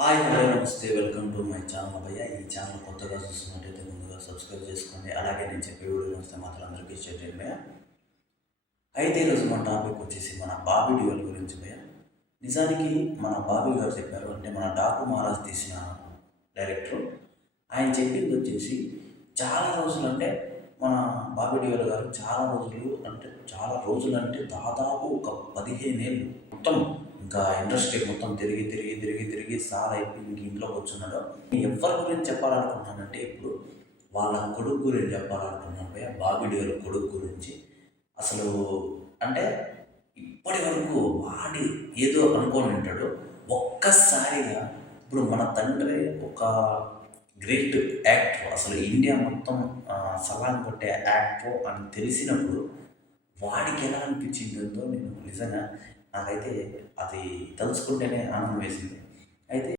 Hi hello నమస్తే welcome to my channel భయ్య. ఈ ఛానల్ కొత్తగా చూస్తున్నట్టయితే ముందుగా సబ్స్క్రైబ్ చేసుకోండి. అలాగే నేను చెప్పే వీడియోలు వస్తే మాత్రం అందరికీ షేర్ చేయండి భయ్య. అయితే ఈరోజు మన టాపిక్ వచ్చేసి మన బాబీ డ్యూయల్ గురించి భయ్య. నిజానికి మన బాబీ గారు చెప్పారు, అంటే మన డాకు మహారాజ్ తీసిన డైరెక్టర్ ఆయన చెప్పింది వచ్చేసి చాలా రోజులు, అంటే మన బాబీ డ్యూయల్ గారు చాలా రోజులు అంటే దాదాపు ఒక 15 ఏళ్ళు మొత్తం ఇంకా ఇండస్ట్రీ మొత్తం తిరిగి తిరిగి తిరిగి తిరిగి సార్ అయిపోయి ఇంక ఇంట్లో కూర్చున్నాడు. ఎవరి గురించి చెప్పాలనుకుంటున్నానంటే ఇప్పుడు వాళ్ళ కొడుకు గురించి చెప్పాలనుకున్నాను భయ్య. బాబీ డియోల్ కొడుకు గురించి అసలు, అంటే ఇప్పటి వరకు వాడి ఏదో అనుకోని ఉంటాడు. ఒక్కసారిగా ఇప్పుడు మన తండ్రి ఒక గ్రేట్ యాక్టర్, అసలు ఇండియా మొత్తం సలాం కొట్టే యాక్టర్ అని తెలిసినప్పుడు వాడికి ఎలా అనిపించిందో నేను నిజంగా నాకైతే అది తలుచుకుంటేనే ఆనందం వేసింది. అయితే